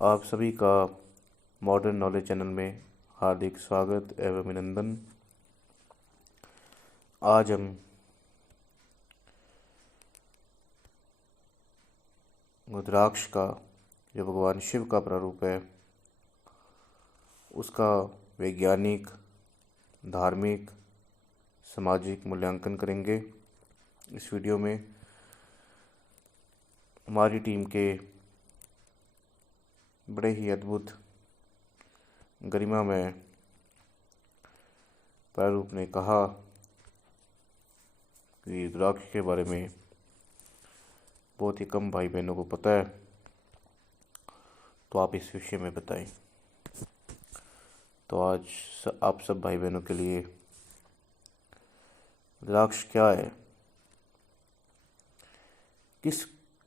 आप सभी का मॉडर्न नॉलेज चैनल में हार्दिक स्वागत एवं अभिनंदन। आज हम रुद्राक्ष का जो भगवान शिव का प्रारूप है उसका वैज्ञानिक, धार्मिक, सामाजिक मूल्यांकन करेंगे। इस वीडियो में हमारी टीम के बड़े ही अद्भुत गरिमामय प्रारूप ने कहा कि रुद्राक्ष के बारे में बहुत ही कम भाई बहनों को पता है, तो आप इस विषय में बताएं। तो आज आप सब भाई बहनों के लिए रुद्राक्ष क्या है, किस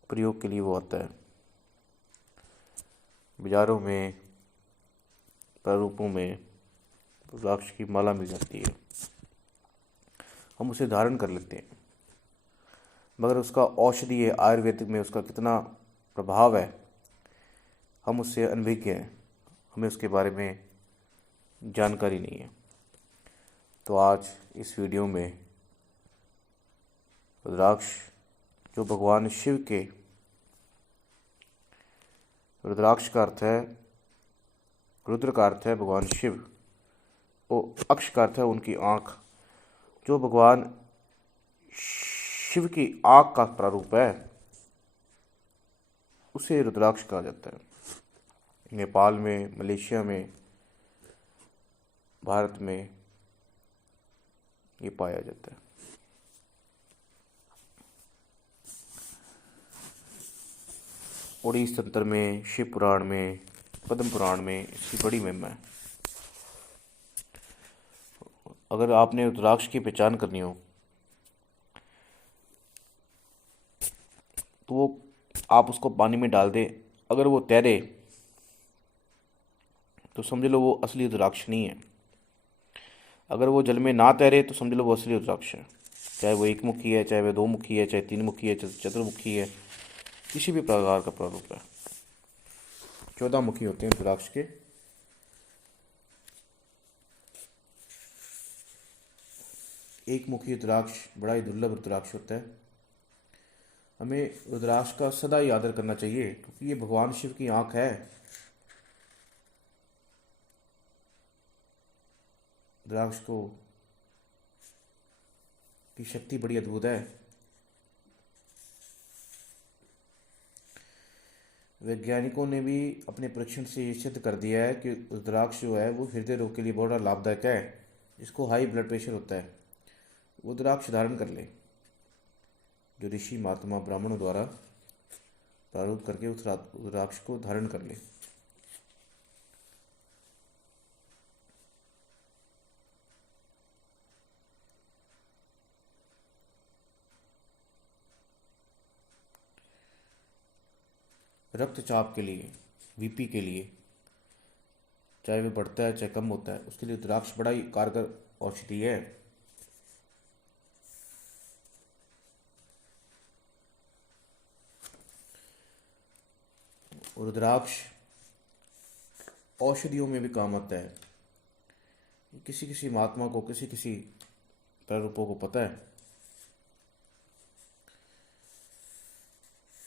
प्रयोग के लिए वो आता है। बाज़ारों में प्रारूपों में रुद्राक्ष की माला मिल जाती है, हम उसे धारण कर लेते हैं, मगर उसका औषधीय आयुर्वेदिक में उसका कितना प्रभाव है हम उससे अनभिज्ञ हैं, हमें उसके बारे में जानकारी नहीं है। तो आज इस वीडियो में रुद्राक्ष जो भगवान शिव के, रुद्राक्ष का अर्थ है, रुद्र का अर्थ है भगवान शिव और अक्ष का अर्थ है उनकी आँख। जो भगवान शिव की आँख का प्रारूप है उसे रुद्राक्ष कहा जाता है। नेपाल में, मलेशिया में, भारत में ये पाया जाता है। ओडिसी तंत्र में, शिव पुराण में, पद्म पुराण में इसकी बड़ी महिमा है। अगर आपने रुद्राक्ष की पहचान करनी हो तो वो आप उसको पानी में डाल दें, अगर वो तैरे तो समझ लो वो असली रुद्राक्ष नहीं है। अगर वो जल में ना तैरे तो समझ लो वो असली रुद्राक्ष है। चाहे वो एक मुखी है, चाहे वो दो मुखी है, चाहे तीन मुखी है, चाहे चतुर्मुखी है, किसी भी प्रकार का प्रारूप है। 14 मुखी होते हैं रुद्राक्ष के। एक मुखी रुद्राक्ष बड़ा ही दुर्लभ रुद्राक्ष होता है। हमें रुद्राक्ष का सदा ही आदर करना चाहिए क्योंकि ये भगवान शिव की आंख है। रुद्राक्ष को की शक्ति बड़ी अद्भुत है। वैज्ञानिकों ने भी अपने परीक्षण से ये सिद्ध कर दिया है कि रुद्राक्ष जो है वो हृदय रोग के लिए बहुत लाभदायक है। जिसको हाई ब्लड प्रेशर होता है वो रुद्राक्ष धारण कर ले, जो ऋषि महात्मा ब्राह्मणों द्वारा प्रारूप करके उस रुद्राक्ष को धारण कर ले। रक्तचाप के लिए, बीपी के लिए, चाहे वो बढ़ता है चाहे कम होता है, उसके लिए रुद्राक्ष बड़ा ही कारगर औषधि है। रुद्राक्ष औषधियों में भी काम आता है। किसी किसी महात्मा को, किसी किसी प्रारूपों को पता है।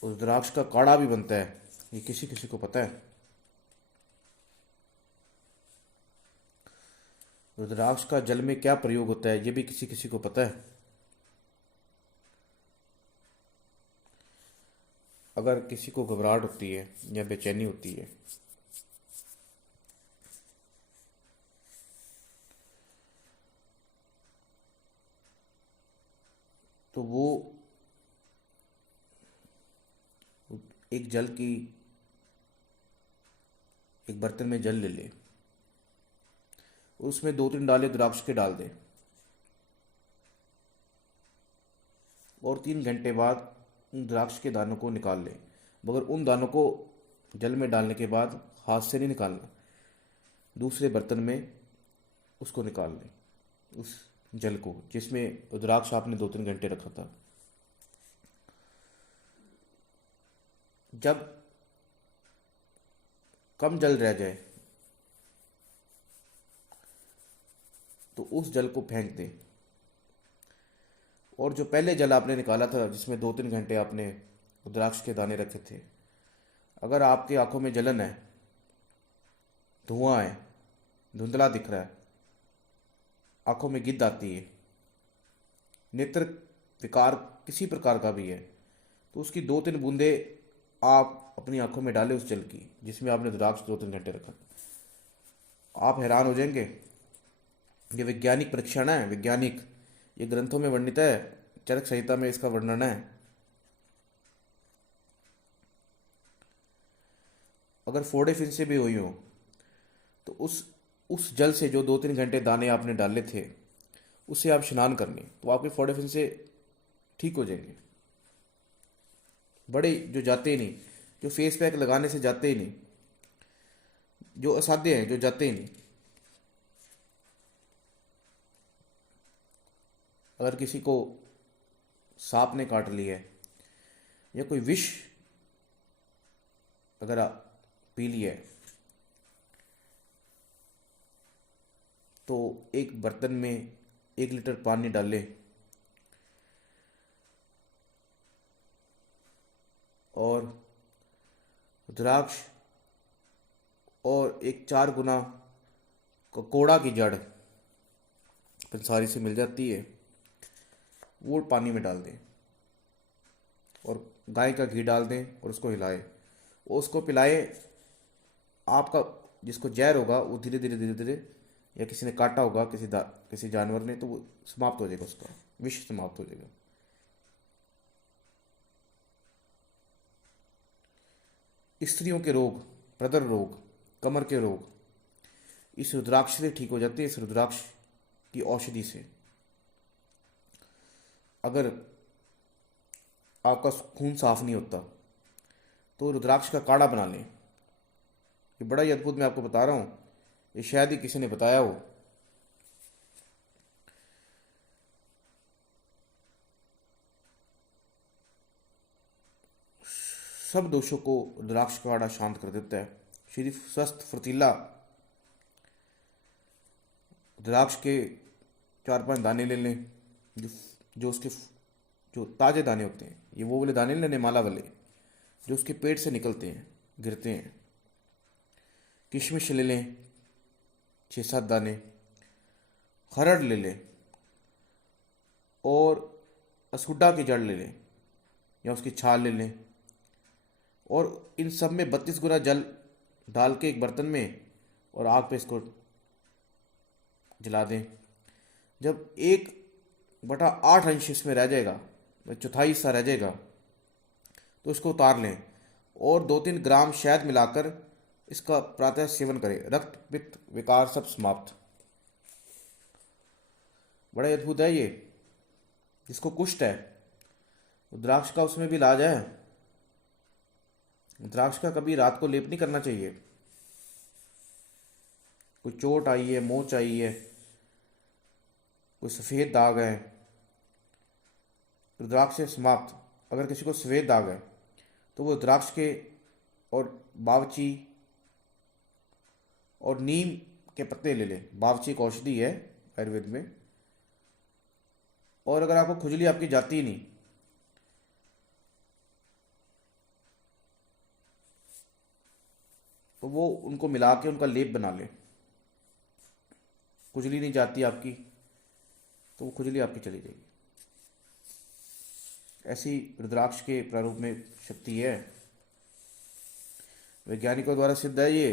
रुद्राक्ष का काढ़ा भी बनता है, ये किसी किसी को पता है। रुद्राक्ष का जल में क्या प्रयोग होता है ये भी किसी किसी को पता है। अगर किसी को घबराहट होती है या बेचैनी होती है तो वो एक जल की, एक बर्तन में जल ले ले, उसमें 2-3 डाले रुद्राक्ष के डाल दे और 3 घंटे बाद उन रुद्राक्ष के दानों को निकाल ले। मगर उन दानों को जल में डालने के बाद हाथ से नहीं निकालना, दूसरे बर्तन में उसको निकाल ले, उस जल को जिसमें रुद्राक्ष आपने 2-3 घंटे रखा था। जब कम जल रह जाए तो उस जल को फेंक दें। और जो पहले जल आपने निकाला था जिसमें 2-3 घंटे आपने रुद्राक्ष के दाने रखे थे, अगर आपकी आंखों में जलन है, धुआं है, धुंधला दिख रहा है, आंखों में गिद्ध आती है, नेत्र विकार किसी प्रकार का भी है, तो उसकी 2-3 बूंदे आप अपनी आंखों में डालें उस जल की जिसमें आपने रुद्राक्ष 2-3 घंटे रखा। आप हैरान हो जाएंगे। ये वैज्ञानिक परीक्षण है, वैज्ञानिक, ये ग्रंथों में वर्णित है, चरक संहिता में इसका वर्णन है। अगर फोड़े फिंसे भी हुई हो तो उस जल से जो 2-3 घंटे दाने आपने डाले थे उससे आप स्नान कर लें तो आपके फोड़े फिंसे ठीक हो जाएंगे। बड़े जो जाते ही नहीं, जो फेस पैक लगाने से जाते ही नहीं, जो असाध्य हैं जो जाते ही नहीं। अगर किसी को सांप ने काट लिया है या कोई विष अगर पी लिया है तो एक बर्तन में 1 लीटर पानी डालें और रुद्राक्ष और एक 4 गुना कोड़ा की जड़ पंसारी से मिल जाती है, वो पानी में डाल दें और गाय का घी डाल दें और उसको हिलाएं और उसको पिलाएं। आपका जिसको जहर होगा वो धीरे धीरे धीरे धीरे, या किसी ने काटा होगा किसी जानवर ने, तो वो समाप्त हो जाएगा, उसका विष समाप्त हो जाएगा। स्त्रियों के रोग, प्रदर रोग, कमर के रोग इस रुद्राक्ष से ठीक हो जाते हैं, इस रुद्राक्ष की औषधि से। अगर आपका खून साफ नहीं होता तो रुद्राक्ष का काढ़ा बना लें। ये बड़ा ही अद्भुत मैं आपको बता रहा हूँ, ये शायद ही किसी ने बताया हो। सब दोषों को रुद्राक्ष का काढ़ा शांत कर देता है। शरीर स्वस्थ फुर्तीला, रुद्राक्ष के 4-5 दाने ले लें, जो उसके जो ताजे दाने होते हैं, ये वो वाले दाने लेने, माला वाले जो उसके पेट से निकलते हैं, गिरते हैं। किशमिश ले लें 6-7 दाने, खरड़ ले लें और असुड्डा की जड़ ले लें या उसकी छाल ले लें और इन सब में 32 गुना जल डाल के एक बर्तन में और आग पे इसको जला दें। जब 1/8 अंश इसमें रह जाएगा, चौथाई हिस्सा रह जाएगा, तो इसको उतार लें और 2-3 ग्राम शहद मिलाकर इसका प्रातः सेवन करें। रक्त पित्त विकार सब समाप्त। बड़ा अद्भुत है ये। जिसको कुष्ठ है, रुद्राक्ष का उसमें भी इलाज है। रुद्राक्ष का कभी रात को लेप नहीं करना चाहिए। कोई चोट आई है, मोच आई है, कोई सफ़ेद दाग है, रुद्राक्ष से समाप्त। अगर किसी को सफ़ेद दाग है तो वो रुद्राक्ष के और बावची और नीम के पत्ते ले लें। बावची एक औषधि है आयुर्वेद में। और अगर आपको खुजली आपकी जाती ही नहीं, तो वो उनको मिला के उनका लेप बना लें। खुजली नहीं जाती आपकी तो वो खुजली आपकी चली जाएगी। ऐसी रुद्राक्ष के प्रारूप में शक्ति है, वैज्ञानिकों द्वारा सिद्ध है ये।